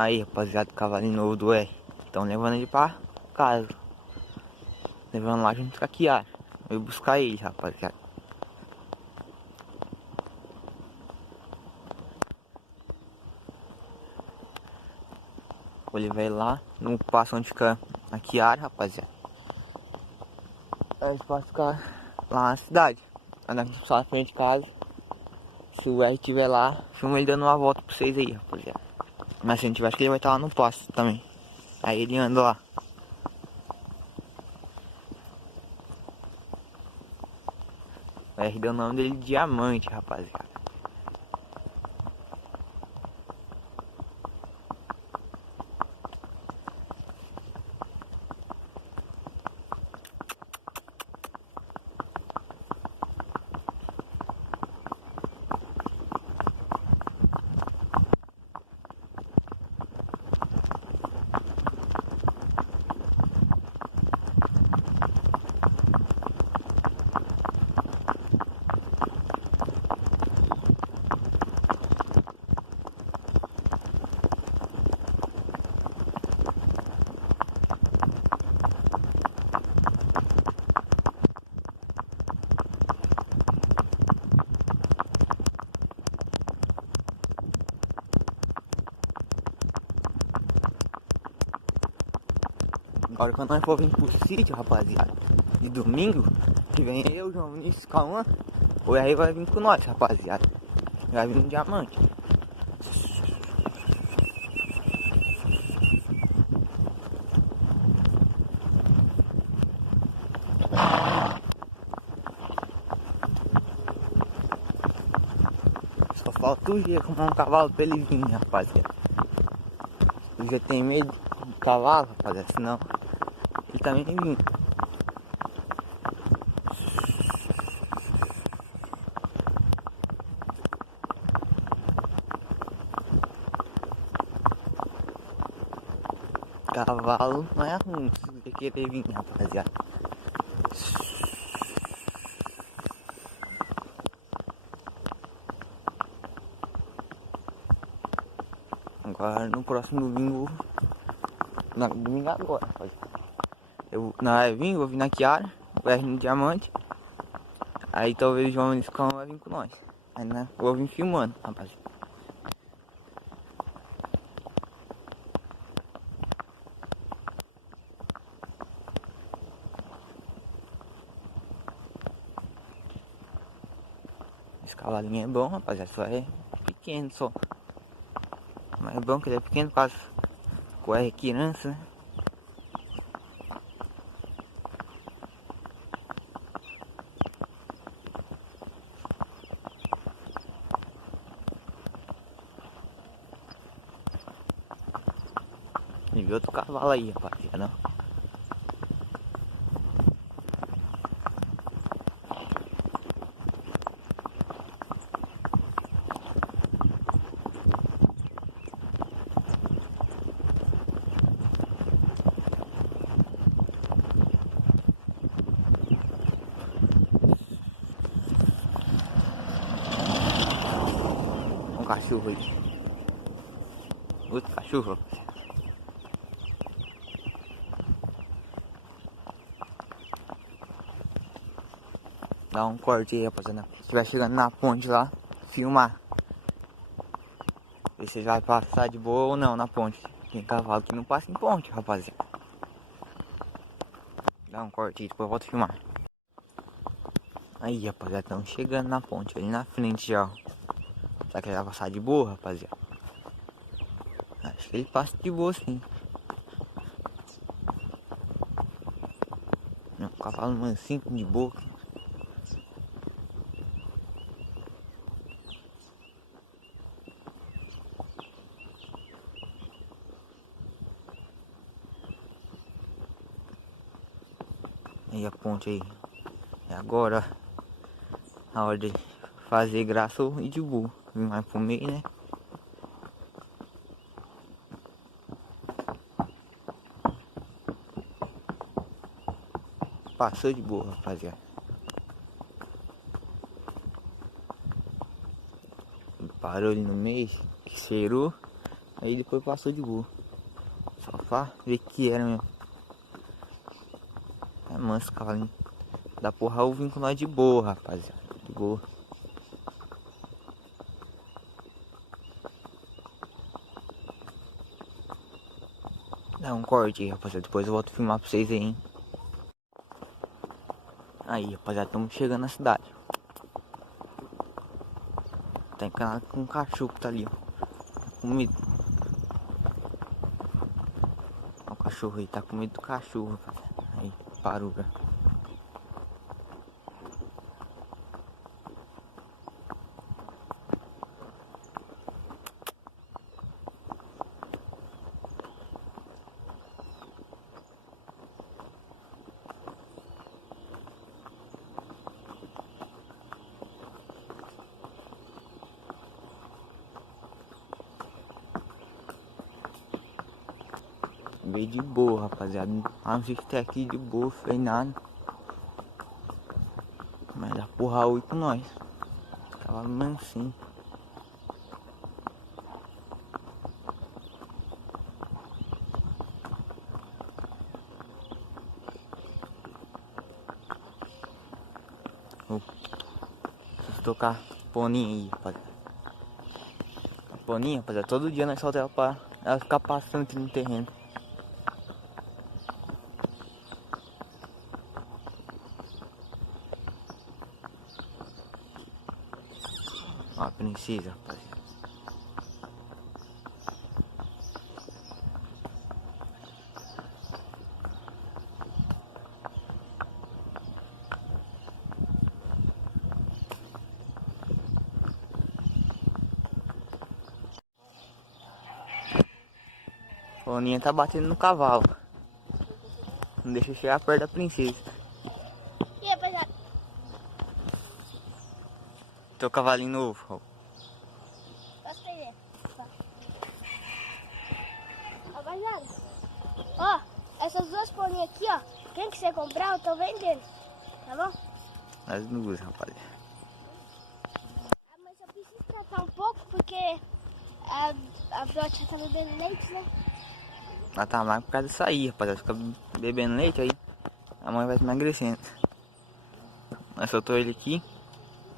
Aí, rapaziada, o cavalinho novo do R. Estão levando ele pra casa. Levando lá junto com a Kiara. Eu vou buscar ele, rapaziada. Vou levar ele lá no passo onde fica a Kiara, rapaziada. Aí eles podem ficar lá na cidade. Andar só na frente de casa. Se o R estiver lá, filma ele dando uma volta pra vocês aí, rapaziada. Mas se não tiver, acho que ele vai estar lá no pasto também. Aí ele anda lá. O R deu o nome dele de Diamante, rapaziada. Agora quando nós for vir pro sítio, rapaziada, de domingo, que vem eu, João Vinícius, Cauã, o R vai vir com nós, rapaziada. Vai vir um diamante. Só falta o G arrumar um cavalo pra ele vir, rapaziada. O G tem medo do cavalo, rapaziada, senão ele também vem. Cavalo não é ruim se você querer vir, rapaziada. Agora no próximo domingo. Não, domingo agora, rapaziada. Eu vou vir na Kiara, o R no Diamante. Aí talvez o João Niscão vai vir com nós. Aí né, vou vir filmando, rapaziada. Esse cavalinho é bom, rapaziada, só é pequeno só. Mas é bom que ele é pequeno, quase com R criança, né? E vi outro cavalo aí, rapaziada, não. Um cachorro aí. Outro cachorro, rapaziada. Dá um corte aí, rapaziada. Se estiver chegando na ponte lá, filmar. Ver se vai passar de boa ou não na ponte. Tem cavalo que não passa em ponte, rapaziada. Dá um corte aí, depois eu volto a filmar. Aí, rapaziada, estamos chegando na ponte, ali na frente já, ó. Será que ele vai passar de boa, rapaziada? Acho que ele passa de boa, sim. É um cavalo mansinho, de boca. Aí a ponte aí. É agora a hora de fazer graça ou ir de boa. Vir mais pro meio, né? Passou de boa, rapaziada. Parou ali no meio, cheirou. Aí depois passou de boa. Só pra ver que era mesmo. É manso, cavalinho. Da porra eu vim com nós de boa, rapaziada. De boa. Dá um corte aí, rapaziada. Depois eu volto a filmar pra vocês aí, hein. Aí, rapaziada, estamos chegando na cidade. Tá encanado com um cachorro que tá ali, ó. Tá com medo. Ó, o cachorro aí, tá com medo do cachorro, rapaziada. Aí, parou, cara. Veio de boa, rapaziada. Não sei que tá aqui de boa, fez nada. Mas dá porra aí com nós. Cavalo mansinho. Preciso tocar poninha aí, rapaziada. A poninha, rapaziada, todo dia nós soltamos ela pra ela ficar passando aqui no terreno. Ó, a princesa, rapaziada. A poninha tá batendo no cavalo. Não deixa eu chegar perto da princesa. E rapaziada, Teu cavalinho novo, ó. posso ver? Rapaziada, ó, essas duas poninhas aqui, ó. Quem quiser comprar, eu tô vendendo. Tá bom? As duas, rapaziada. Ah, mas eu preciso tratar um pouco porque a filhote já tá bebendo leite, né? Ela tá mais por causa disso aí, rapaziada. Fica bebendo leite aí. A mãe vai emagrecendo. Nós soltou ele aqui.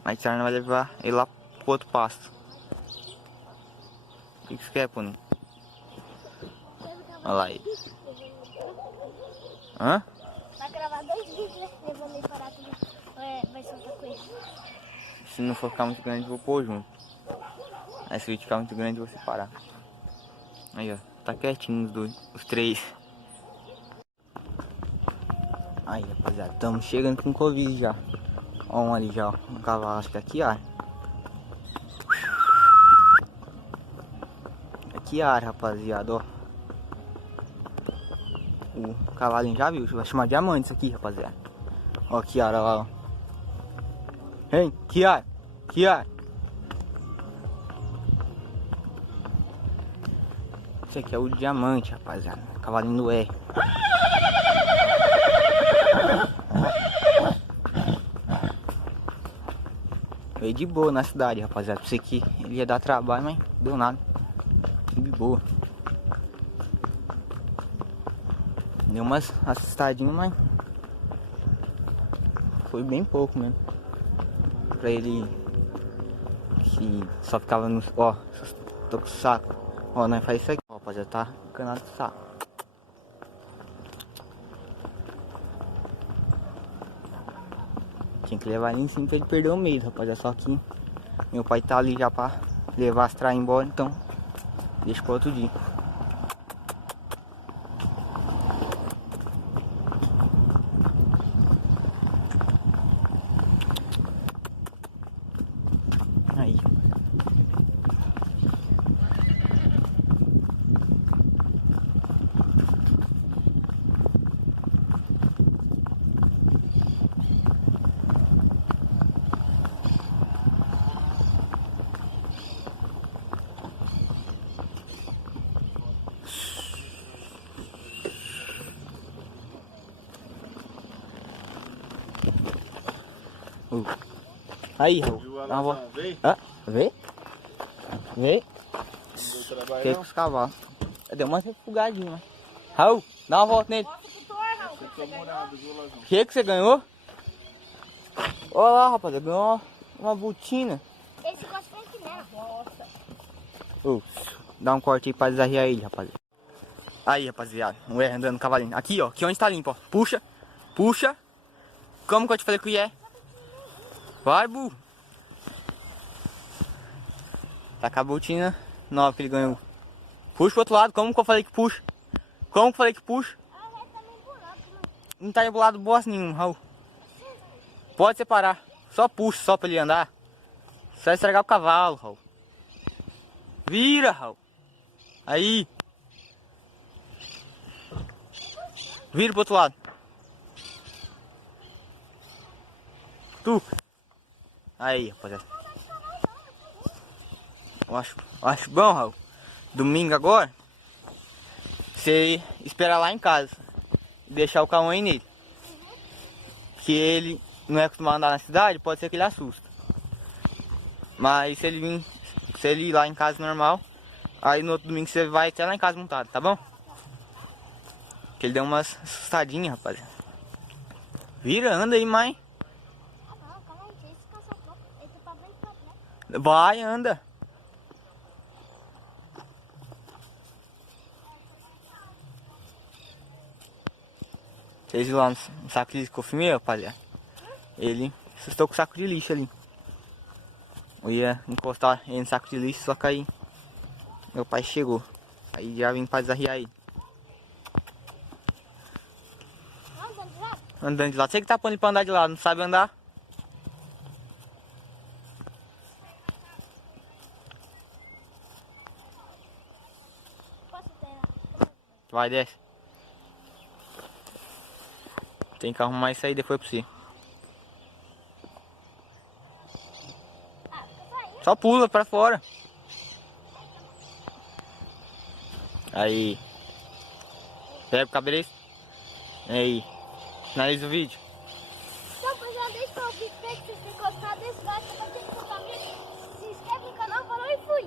Mais tarde vai levar ele lá pro outro pasto. O que você quer, Poninho? Olha lá ele. Hã? Vai gravar 2 vídeos, né? Levando ele parar tudo. Vai soltar com ele. Se não for ficar muito grande, eu vou pôr junto. Aí se ficar muito grande, eu vou separar. Aí, ó. Tá quietinho os dois. Os três. Aí, rapaziada. Estamos chegando com Covid já. Ó um ali já, ó. Um cavalo, acho que é aqui, ó. Aqui, rapaziada, ó. O cavalinho já viu. Vai chamar diamante isso aqui, rapaziada. Ó, Kiara lá, ó. Hein, Kiara. Kiara. Esse aqui é o diamante, rapaziada. Cavalinho do R. Veio de boa na cidade, rapaziada. Pensei que ele ia dar trabalho, mas deu nada. De boa. Deu umas assustadinhas, mas foi bem pouco mesmo. Pra ele que só ficava no... Ó, tô com o saco. Ó, nós faz isso aqui. Ó, rapaziada, tá encanado com o saco. Tinha que levar ele em cima pra ele perder o medo, rapaziada. Só que meu pai tá ali já pra levar as trás embora, então deixa pro outro dia. Aí. Aí, Raul. Dá uma volta. Vê? Vê? Vê? Vai Fiquei com os cavalos. Deu uma refugadinha, mas... Raul, dá uma volta nele. Mostra pro Thor, Raul. O que você ganhou? Olha lá, rapaziada, ganhou uma botina. Esse gosta bem aqui mesmo. Nossa. Dá um corte aí pra desarriar ele, rapaziada. Aí, rapaziada, o R andando no cavalinho. Aqui, ó, aqui onde tá limpo, ó. Puxa, puxa. Como que eu te falei que é? Vai, burro. Tá com a botina nova que ele ganhou. Puxa pro outro lado, como que eu falei que puxa? Como que eu falei que puxa? Ah, ele tá meio buraco, mano. Não tá embolado bosta nenhum, Raul. Pode separar. Só puxa, só pra ele andar. Só vai estragar o cavalo, Raul. Vira, Raul. Aí. Vira pro outro lado. Tu. Aí, rapaziada. Eu acho bom, Raul. Domingo agora. Você esperar lá em casa. E deixar o Cauã aí nele. Que ele não é acostumado a andar na cidade, pode ser que ele assusta. Mas se ele ir lá em casa normal, aí no outro domingo você vai até lá em casa montado, tá bom? Que ele deu umas assustadinhas, rapaziada. Vira, anda aí, mãe. Ah, não, calma aí, deixa eu descansar um pouco. Ele tá pra frente e pra trás. Vai, anda. Vocês viram lá no saco de lixo que eu filmei, rapaziada? Ele assustou com o saco de lixo ali. Eu ia encostar ele no saco de lixo, só que aí meu pai chegou. Aí já vim pra desarriar ele. Vamos andando de lado? Andando de lado. Você que tá pondo ele pra andar de lado, não sabe andar? Posso ter? Vai, desce. Tem que arrumar isso aí depois pra você. Ah, fica saindo. Só pula pra fora. Aí. Pega o cabelo. Aí. Finaliza o vídeo. Então, rapaziada, deixa eu ouvir que vocês têm gostado desse gato. Se inscreve no canal, falou e fui.